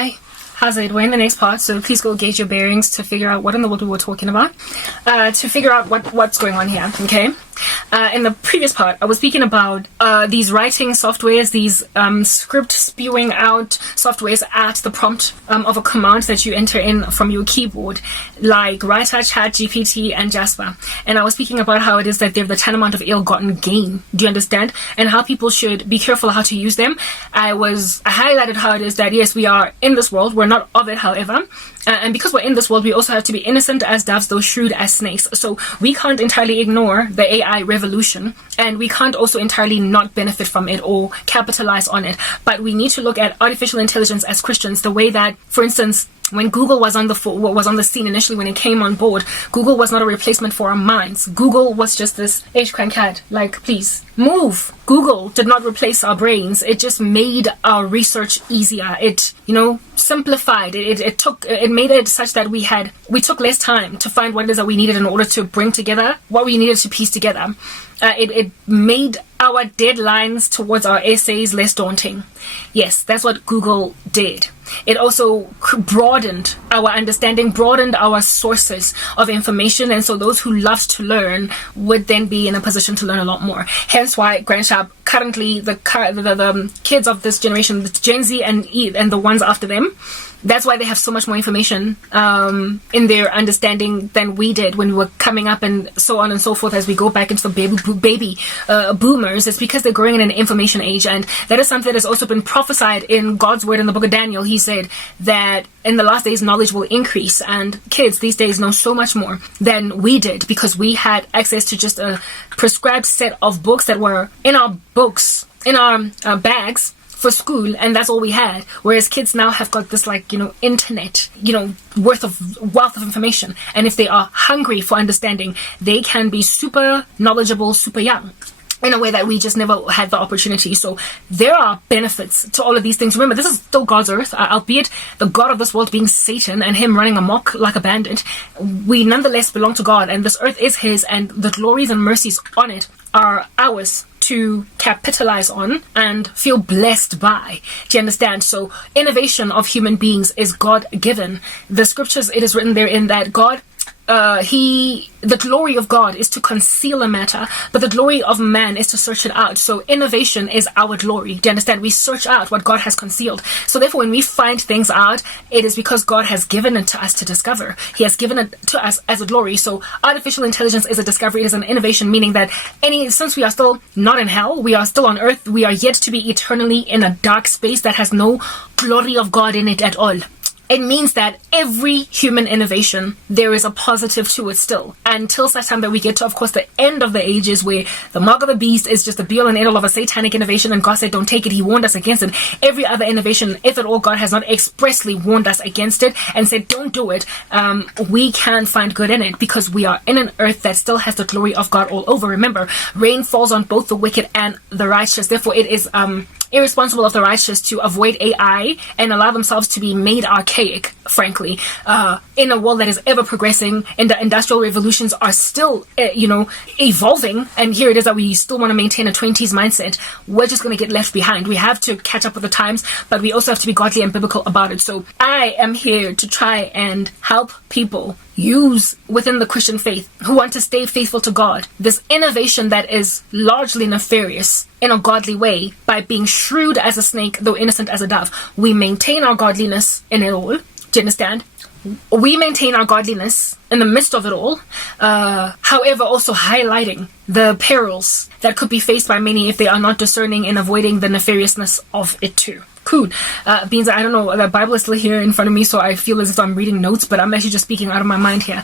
Hi, how's it? We're in the next part, so please go gauge your bearings to figure out what in the world we were talking about, to figure out what's going on here, okay? In the previous part, I was speaking about these writing softwares, these script spewing out softwares at the prompt of a command that you enter in from your keyboard, like Writer, Chat, GPT, and Jasper. And I was speaking about how it is that they're the tantamount of ill-gotten gain. Do you understand? And how people should be careful how to use them. I highlighted how it is that, yes, we are in this world. We're not of it, however. And because we're in this world, we also have to be innocent as doves, though shrewd as snakes. So we can't entirely ignore the AI revolution, and we can't also entirely not benefit from it or capitalize on it. But we need to look at artificial intelligence as Christians, the way that, for instance, when Google was on the scene initially, when it came on board, Google was not a replacement for our minds. Google was just this crank cat, like, please move. Google did not replace our brains. It just made our research easier. It, simplified. It made it such that we took less time to find what it is that we needed in order to bring together what we needed to piece together. It made our deadlines towards our essays less daunting. Yes, that's what Google did. It also broadened our understanding, broadened our sources of information, and so those who loved to learn would then be in a position to learn a lot more. Hence why currently the kids of this generation, the Gen Z and the ones after them, that's why they have so much more information in their understanding than we did when we were coming up, and so on and so forth as we go back into the baby boomers. It's because they're growing in an information age, and that is something that has also been prophesied in God's word in the book of Daniel. He said that in the last days knowledge will increase, and kids these days know so much more than we did because we had access to just a prescribed set of books that were in our bags for school, and that's all we had. Whereas kids now have got this internet, wealth of information. And if they are hungry for understanding, they can be super knowledgeable, super young, in a way that we just never had the opportunity. So there are benefits to all of these things. Remember, this is still God's earth, albeit the God of this world being Satan and him running amok like a bandit. We nonetheless belong to God, and this earth is his, and the glories and mercies on it are ours to capitalize on and feel blessed by. Do you understand? So innovation of human beings is God-given. The scriptures, it is written therein that God, the glory of God is to conceal a matter, but the glory of man is to search it out. So innovation is our glory. Do you understand? We search out what God has concealed. So therefore, when we find things out, it is because God has given it to us to discover. He has given it to us as a glory. So artificial intelligence is a discovery. It is an innovation, meaning that since we are still not in hell, we are still on earth, we are yet to be eternally in a dark space that has no glory of God in it at all. It means that every human innovation, there is a positive to it still. Until such time that we get to, of course, the end of the ages where the mark of the beast is just the be-all and end-all of a satanic innovation, and God said, don't take it. He warned us against it. Every other innovation, if at all, God has not expressly warned us against it and said, don't do it. We can find good in it because we are in an earth that still has the glory of God all over. Remember, rain falls on both the wicked and the righteous. Therefore, it is irresponsible of the righteous to avoid AI and allow themselves to be made archaic, frankly, in a world that is ever progressing, and the industrial revolutions are still, evolving. And here it is that we still want to maintain a 20s mindset. We're just going to get left behind. We have to catch up with the times, but we also have to be godly and biblical about it. So I am here to try and help people use within the Christian faith who want to stay faithful to God this innovation that is largely nefarious in a godly way. By being shrewd as a snake, though innocent as a dove, we maintain our godliness in it all. Do you understand? We maintain our godliness in the midst of it all, however also highlighting the perils that could be faced by many if they are not discerning and avoiding the nefariousness of it too. Cool. Beans, I don't know, the Bible is still here in front of me, so I feel as if I'm reading notes, but I'm actually just speaking out of my mind here,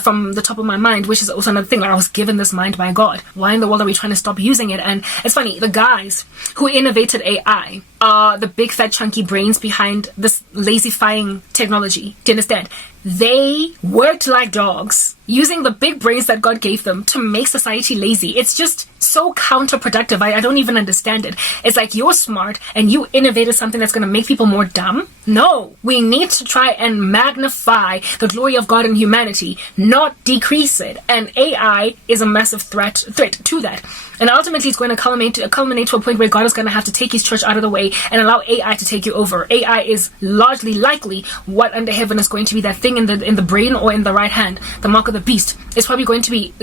from the top of my mind, which is also another thing. Like, I was given this mind by God. Why in the world are we trying to stop using it? And it's funny, the guys who innovated AI are the big fat chunky brains behind this lazifying technology. Do you understand? They worked like dogs, using the big brains that God gave them to make society lazy. It's just so counterproductive. I don't even understand it. It's like you're smart and you innovated something that's going to make people more dumb. No, we need to try and magnify the glory of God in humanity, not decrease it. And AI is a massive threat to that. And ultimately, it's going to culminate to a point where God is going to have to take his church out of the way and allow AI to take you over. AI is largely likely what under heaven is going to be that thing in the brain or in the right hand, the mark of the beast. It's probably going to be,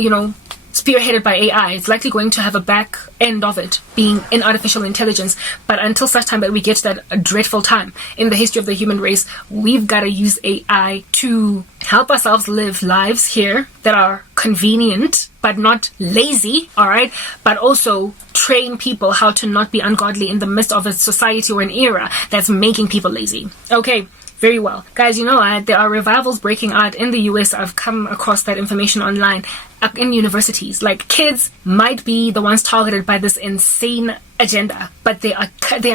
spearheaded by AI. It's likely going to have a back end of it being in artificial intelligence. But until such time that we get to that dreadful time in the history of the human race, we've got to use AI to help ourselves live lives here that are convenient but not lazy, all right? But also train people how to not be ungodly in the midst of a society or an era that's making people lazy. Okay. Very well. Guys, there are revivals breaking out in the US. I've come across that information online in universities. Like, kids might be the ones targeted by this insane agenda, but they are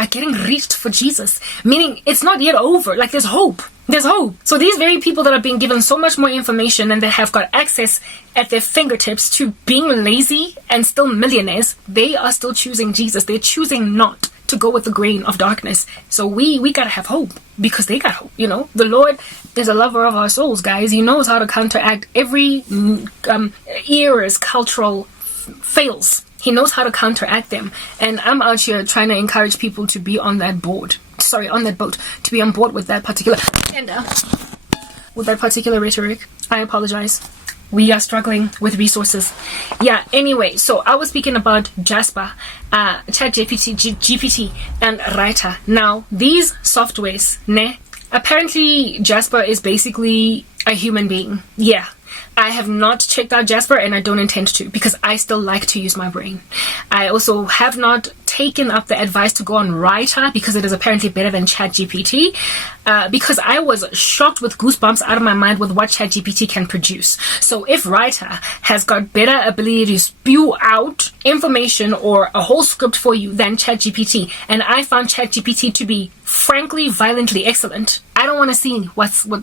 getting reached for Jesus. Meaning, it's not yet over. Like, there's hope. There's hope. So these very people that are being given so much more information and they have got access at their fingertips to being lazy and still millionaires, they are still choosing Jesus. They're choosing not to go with the grain of darkness. So we gotta have hope because they got hope. The Lord is a lover of our souls, guys. He knows how to counteract every era's cultural fails. He knows how to counteract them. And I'm out here trying to encourage people to be on that boat, to be on board with that particular agenda, with that particular rhetoric. I apologize. We are struggling with resources. Yeah, anyway, so I was speaking about Jasper, GPT, and Writer. Now, these softwares, apparently Jasper is basically a human being. Yeah. I have not checked out Jasper and I don't intend to because I still like to use my brain. I also have not taken up the advice to go on Writer because it is apparently better than ChatGPT, because I was shocked with goosebumps out of my mind with what ChatGPT can produce. So if Writer has got better ability to spew out information or a whole script for you than ChatGPT, and I found ChatGPT to be frankly violently excellent, I don't want to see what I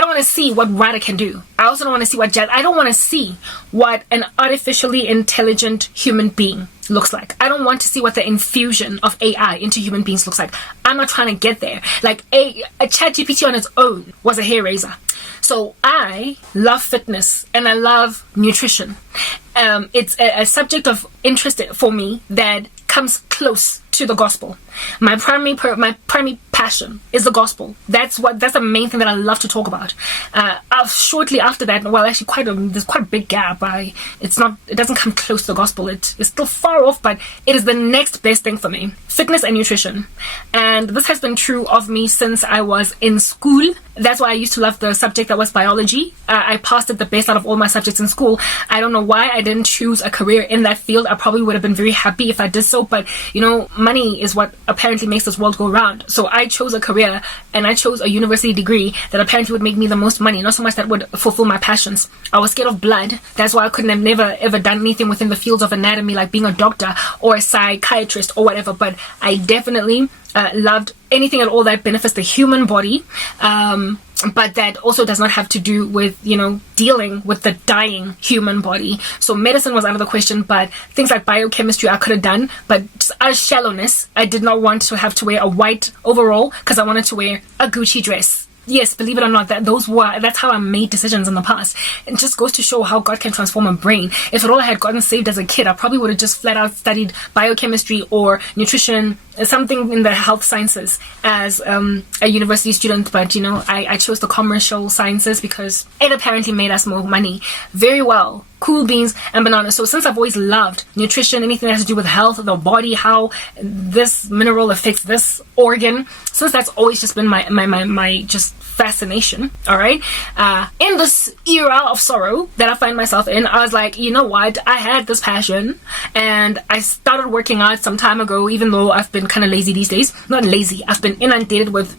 don't want to see what Writer can do. I also don't want to see I don't want to see what an artificially intelligent human being looks like. I don't want to see what the infusion of AI into human beings looks like. I'm not trying to get there. Like a ChatGPT on its own was a hair raiser. So I love fitness and I love nutrition. It's a subject of interest for me that comes close to the gospel. My primary passion is the gospel. That's the main thing that I love to talk about. Shortly after that, well, actually there's quite a big gap. It doesn't come close to the gospel. It's still far off, but it is the next best thing for me. Fitness and nutrition. And this has been true of me since I was in school. That's why I used to love the subject that was biology. I passed it the best out of all my subjects in school. I don't know why I didn't choose a career in that field. I probably would have been very happy if I did so, but money is what apparently makes this world go round. So I chose a career and I chose a university degree that apparently would make me the most money, not so much that would fulfill my passions. I was scared of blood. That's why I couldn't have never ever done anything within the fields of anatomy, like being a doctor or a psychiatrist or whatever. But I definitely loved anything at all that benefits the human body, but that also does not have to do with dealing with the dying human body. So medicine was out of the question, but things like biochemistry I could have done, but just out of shallowness, I did not want to have to wear a white overall because I wanted to wear a Gucci dress. Yes, believe it or not, that's how I made decisions in the past. It just goes to show how God can transform a brain. If at all I had gotten saved as a kid, I probably would have just flat out studied biochemistry or nutrition, something in the health sciences as a university student. But I chose the commercial sciences because it apparently made us more money. Very well. Cool beans and bananas. So since I've always loved nutrition, anything that has to do with health, the body, how this mineral affects this organ, since that's always just been my just fascination, all right, in this era of sorrow that I find myself in, I was like, you know what, I had this passion and I started working out some time ago, even though I've been kind of lazy these days. Not lazy, I've been inundated with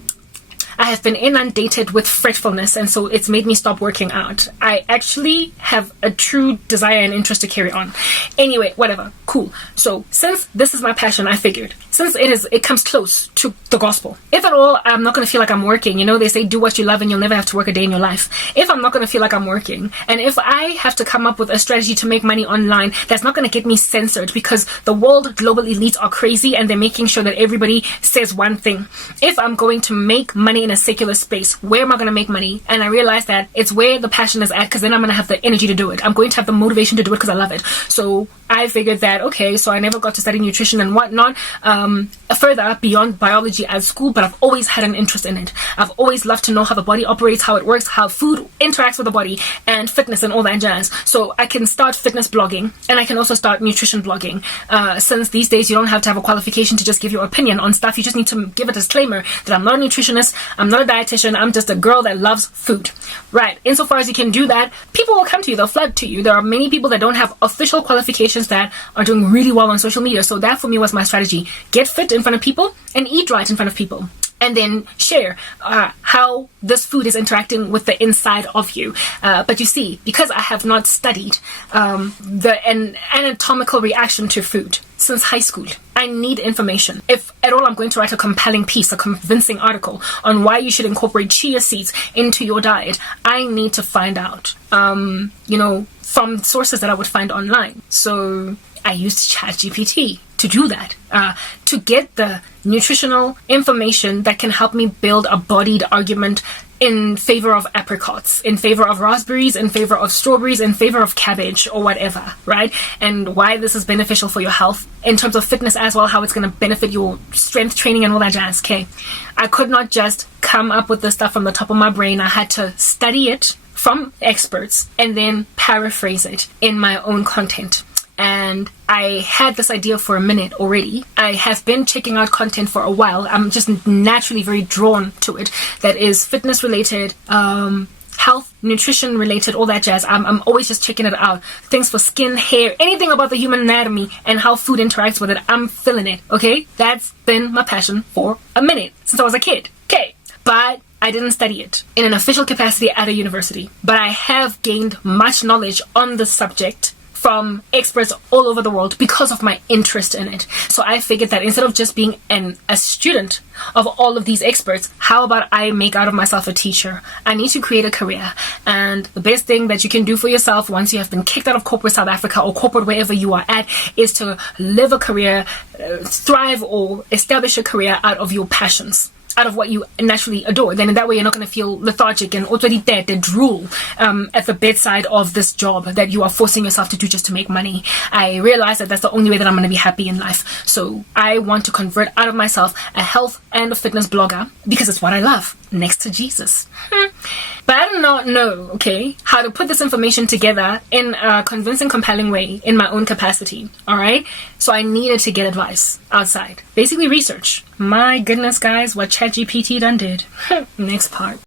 I have been inundated with fretfulness, and so it's made me stop working out. I actually have a true desire and interest to carry on. Anyway, whatever, cool. So since this is my passion, I figured, since it comes close to the gospel, if at all I'm not going to feel like I'm working, you know, they say do what you love and you'll never have to work a day in your life. If I'm not going to feel like I'm working, and if I have to come up with a strategy to make money online that's not going to get me censored, because the world global elites are crazy and they're making sure that everybody says one thing. If I'm going to make money in a secular space, where am I going to make money? And I realize that it's where the passion is at, because then I'm going to have the energy to do it. I'm going to have the motivation to do it because I love it. So I figured that, okay, so I never got to study nutrition and whatnot further beyond biology at school, but I've always had an interest in it. I've always loved to know how the body operates, how it works, how food interacts with the body, and fitness and all that jazz. So I can start fitness blogging, and I can also start nutrition blogging. Since these days you don't have to have a qualification to just give your opinion on stuff. You just need to give a disclaimer that I'm not a nutritionist, I'm not a dietitian, I'm just a girl that loves food. Right, insofar as you can do that, people will come to you, they'll flood to you. There are many people that don't have official qualifications that are doing really well on social media. So that for me was my strategy. Get fit in front of people and eat right in front of people. And then share how this food is interacting with the inside of you. But you see, because I have not studied an anatomical reaction to food since high school, I need information. If at all I'm going to write a compelling piece, a convincing article on why you should incorporate chia seeds into your diet, I need to find out, from sources that I would find online. So I used ChatGPT to do that, to get the nutritional information that can help me build a bodied argument in favor of apricots, in favor of raspberries, in favor of strawberries, in favor of cabbage or whatever, right? And why this is beneficial for your health in terms of fitness as well, how it's going to benefit your strength training and all that jazz. Okay, I could not just come up with this stuff from the top of my brain. I had to study it from experts and then paraphrase it in my own content. And I had this idea for a minute already. I have been checking out content for a while. I'm just naturally very drawn to it. That is fitness related, health, nutrition related, all that jazz. I'm always just checking it out. Things for skin, hair, anything about the human anatomy and how food interacts with it. I'm feeling it. Okay, that's been my passion for a minute since I was a kid. Okay, but I didn't study it in an official capacity at a university. But I have gained much knowledge on the subject from experts all over the world because of my interest in it. So I figured that instead of just being a student of all of these experts, how about I make out of myself a teacher? I need to create a career. And the best thing that you can do for yourself once you have been kicked out of corporate South Africa or corporate wherever you are at is to live a career, thrive or establish a career out of your passions, out of what you naturally adore. Then in that way you're not going to feel lethargic and already dead, the drool at the bedside of this job that you are forcing yourself to do just to make money. I realize that that's the only way that I'm going to be happy in life. So I want to convert out of myself a health and a fitness blogger because it's what I love, next to Jesus. But I do not know, okay, how to put this information together in a convincing, compelling way in my own capacity, alright? So I needed to get advice outside. Basically research. My goodness, guys, what ChatGPT done did. Next part.